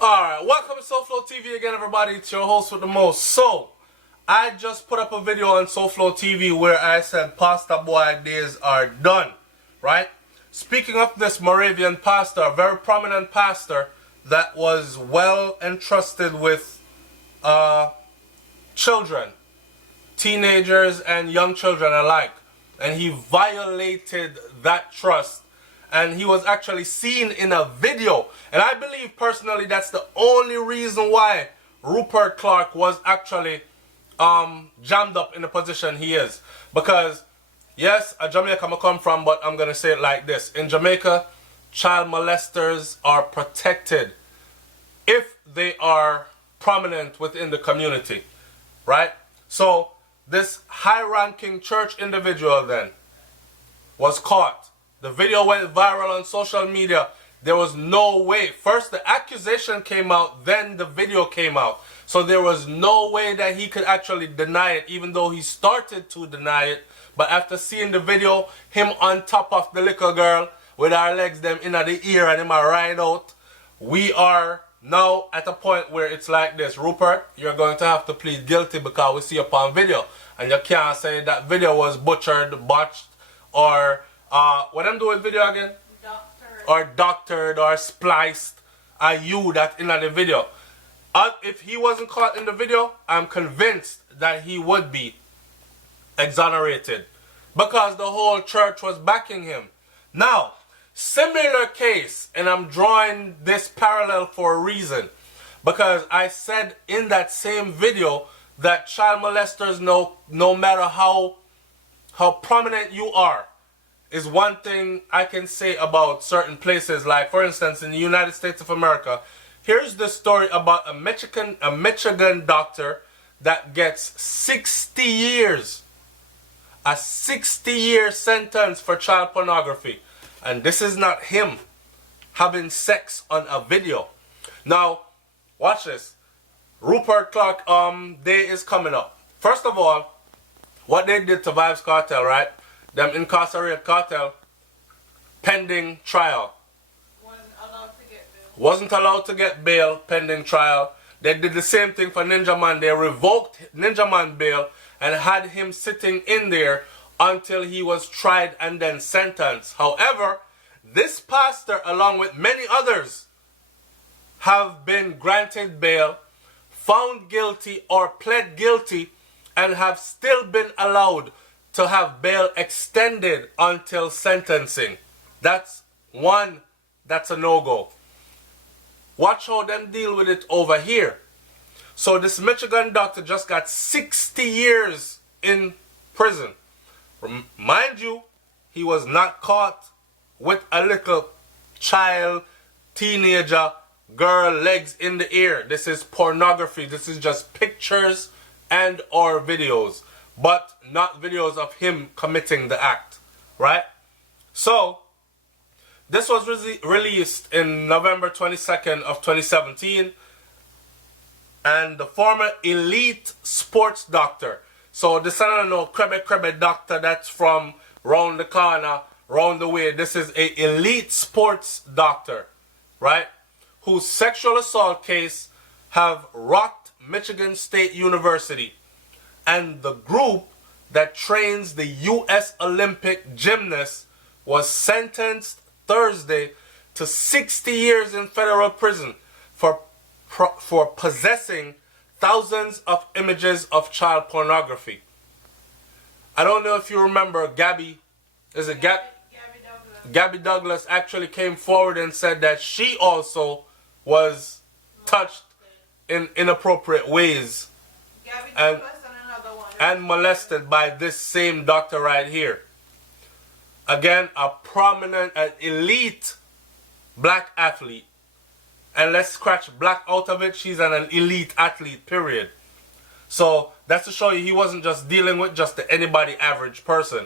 Alright, welcome to SoFlo TV again, everybody. It's your host with the most. So, I just put up a video on SoFlo TV where I said Pastor Boy days are done, right? Speaking of this Moravian pastor, a very prominent pastor that was well entrusted with children, teenagers and young children alike. And he violated that trust. And he was actually seen in a video. And I believe personally that's the only reason why Rupert Clarke was actually jammed up in the position he is. Because, yes, Jamaica I come from, but I'm going to say it like this. In Jamaica, child molesters are protected if they are prominent within the community. Right? So, this high-ranking church individual then was caught. The video went viral on social media. There was no way. First the accusation came out, then the video came out. So there was no way that he could actually deny it, even though he started to deny it. But after seeing the video, him on top of the little girl with our legs them in the ear and him a ride out, we are now at a point where it's like this. Rupert, you're going to have to plead guilty because we see you upon video. And you can't say that video was butchered, botched, or what I'm doing video again? Doctored. Or doctored or spliced are you that in the video. If he wasn't caught in the video, I'm convinced that he would be exonerated. Because the whole church was backing him. Now, similar case, and I'm drawing this parallel for a reason. Because I said in that same video that child molesters, no matter how prominent you are, is one thing I can say about certain places. Like, for instance, in the United States of America, here's the story about a Michigan doctor that gets 60 years. A 60-year sentence for child pornography. And this is not him having sex on a video. Now, watch this. Rupert Clarke day is coming up. First of all, what they did to Vybz Kartel, right? Them incarcerated Kartel, pending trial. Wasn't allowed to get bail pending trial. They did the same thing for Ninja Man. They revoked Ninja Man bail and had him sitting in there until he was tried and then sentenced. However, this pastor, along with many others, have been granted bail, found guilty or pled guilty, and have still been allowed to have bail extended until sentencing. That's a no-go. Watch how them deal with it over here. So this Michigan doctor just got 60 years in prison. Mind you, he was not caught with a little child, teenager, girl, legs in the air. This is pornography. This is just pictures and or videos. But not videos of him committing the act, right? So, this was released in November 22nd of 2017. And the former elite sports doctor. So, this I don't know, Krebe doctor that's from round the corner, round the way. This is a elite sports doctor, right? Whose sexual assault case have rocked Michigan State University. And the group that trains the U.S. Olympic gymnasts was sentenced Thursday to 60 years in federal prison for possessing thousands of images of child pornography. I don't know if you remember Gabby Douglas actually came forward and said that she also was touched in inappropriate ways and molested by this same doctor right here. Again, a prominent, an elite black athlete. And let's scratch black out of it. She's an elite athlete, period. So that's to show you he wasn't just dealing with just anybody average person.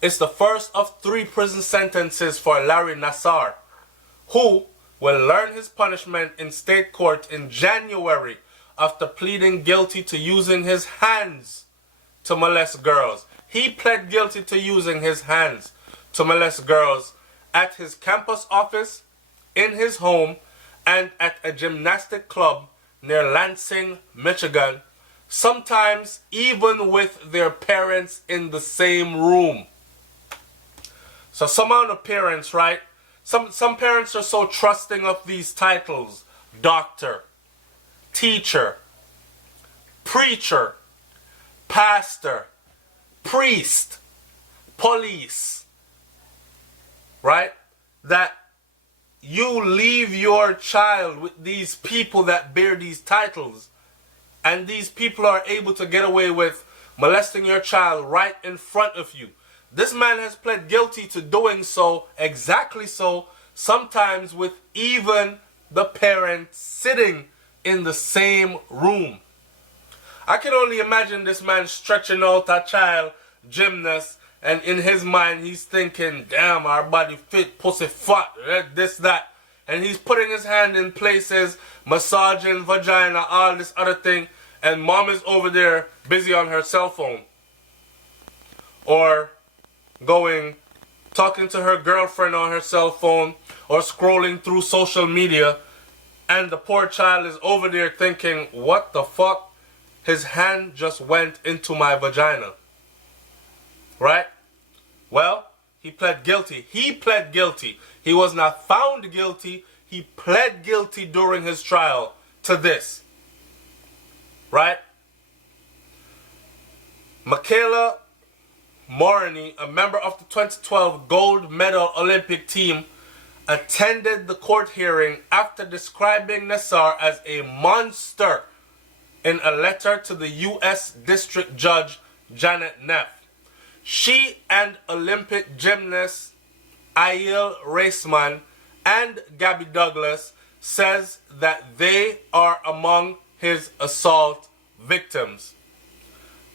It's the first of 3 prison sentences for Larry Nassar, who will learn his punishment in state court in January after pleading guilty to using his hands to molest girls. He pled guilty to using his hands to molest girls at his campus office, in his home, and at a gymnastic club near Lansing, Michigan, sometimes even with their parents in the same room. So some of the parents, right? Some parents are so trusting of these titles: doctor, teacher, preacher, pastor, priest, police, right? That you leave your child with these people that bear these titles, and these people are able to get away with molesting your child right in front of you. This man has pled guilty to doing so, exactly so, sometimes with even the parents sitting in the same room. I can only imagine this man stretching out a child gymnast, and in his mind he's thinking, damn, our body fit, pussy fat, this, that. And he's putting his hand in places, massaging vagina, all this other thing, and mom is over there busy on her cell phone. Or talking to her girlfriend on her cell phone, or scrolling through social media, and the poor child is over there thinking, what the fuck? His hand just went into my vagina. Right? Well, he pled guilty. He pled guilty. He was not found guilty. He pled guilty during his trial to this. Right? Michaela Moroney, a member of the 2012 gold medal Olympic team, attended the court hearing after describing Nassar as a monster in a letter to the U.S. District Judge Janet Neff. She and Olympic gymnast Aiel Reisman and Gabby Douglas says that they are among his assault victims.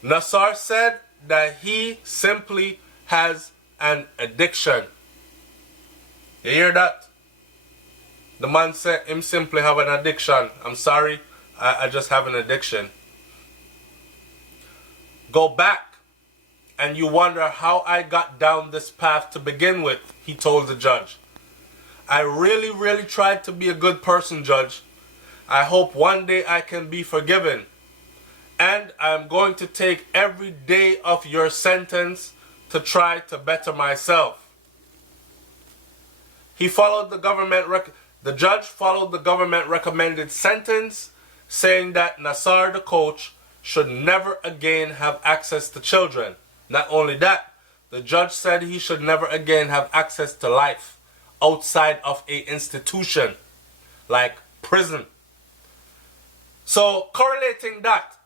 Nassar said that he simply has an addiction. You hear that? The man said him simply have an addiction. I'm sorry, I just have an addiction. Go back and you wonder how I got down this path to begin with, he told the judge. I really tried to be a good person, Judge. I hope one day I can be forgiven. And I'm going to take every day of your sentence to try to better myself. He followed the judge followed the government recommended sentence, saying that Nassar, the coach, should never again have access to children. Not only that, the judge said he should never again have access to life outside of an institution like prison. So correlating that,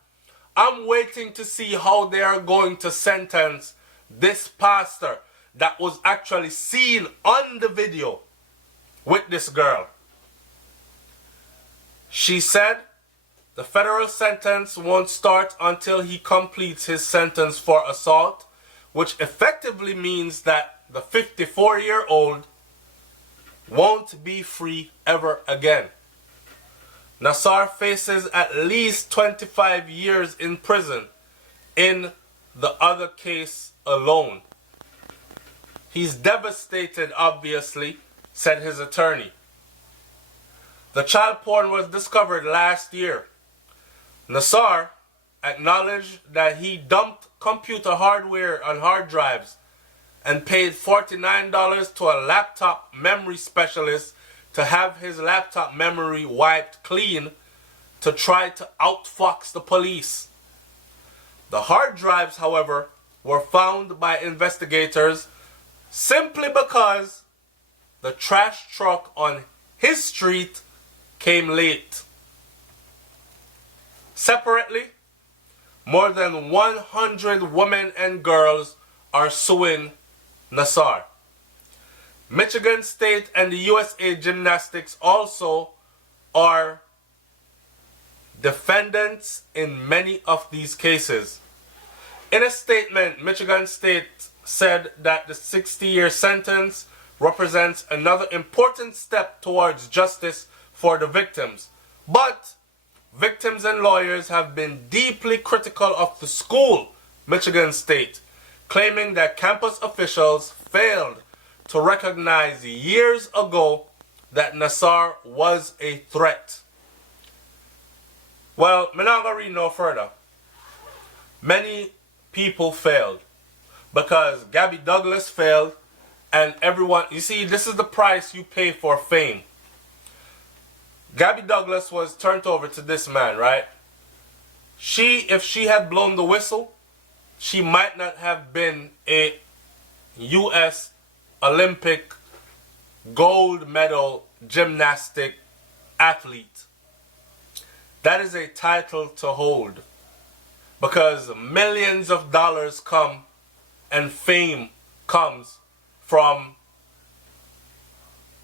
I'm waiting to see how they are going to sentence this pastor that was actually seen on the video with this girl. She said the federal sentence won't start until he completes his sentence for assault, which effectively means that the 54-year-old won't be free ever again. Nassar faces at least 25 years in prison in the other case alone. He's devastated, obviously, said his attorney. The child porn was discovered last year. Nassar acknowledged that he dumped computer hardware on hard drives and paid $49 to a laptop memory specialist to have his laptop memory wiped clean to try to outfox the police. The hard drives, however, were found by investigators simply because the trash truck on his street came late. Separately, more than 100 women and girls are suing Nassar. Michigan State and the USA Gymnastics also are defendants in many of these cases. In a statement, Michigan State said that the 60-year sentence represents another important step towards justice for the victims. But victims and lawyers have been deeply critical of the school, Michigan State, claiming that campus officials failed to recognize years ago that Nassar was a threat. Well, I'm not going to read no further. Many people failed because Gabby Douglas failed, and everyone, you see, this is the price you pay for fame. Gabby Douglas was turned over to this man, right? If she had blown the whistle, she might not have been a U.S. Olympic gold medal gymnastic athlete. That is a title to hold because millions of dollars come and fame comes from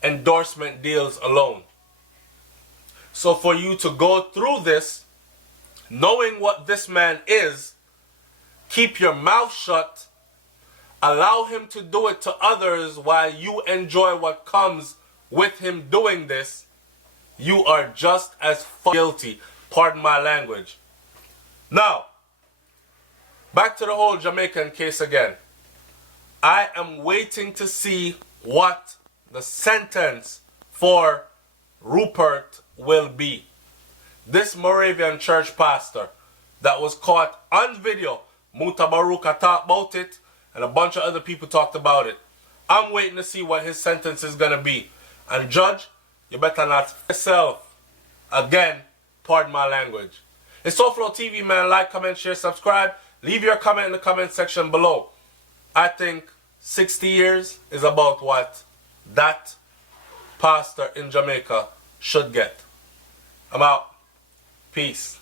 endorsement deals alone. So for you to go through this, knowing what this man is, keep your mouth shut, allow him to do it to others while you enjoy what comes with him doing this, you are just as guilty. Pardon my language. Now, back to the whole Jamaican case again. I am waiting to see what the sentence for Rupert will be. This Moravian church pastor that was caught on video, Mutabaruka talked about it, and a bunch of other people talked about it. I'm waiting to see what his sentence is going to be. And judge, you better not yourself. Again, pardon my language. It's SoFlo TV, man. Like, comment, share, subscribe. Leave your comment in the comment section below. I think 60 years is about what that pastor in Jamaica should get. I'm out. Peace.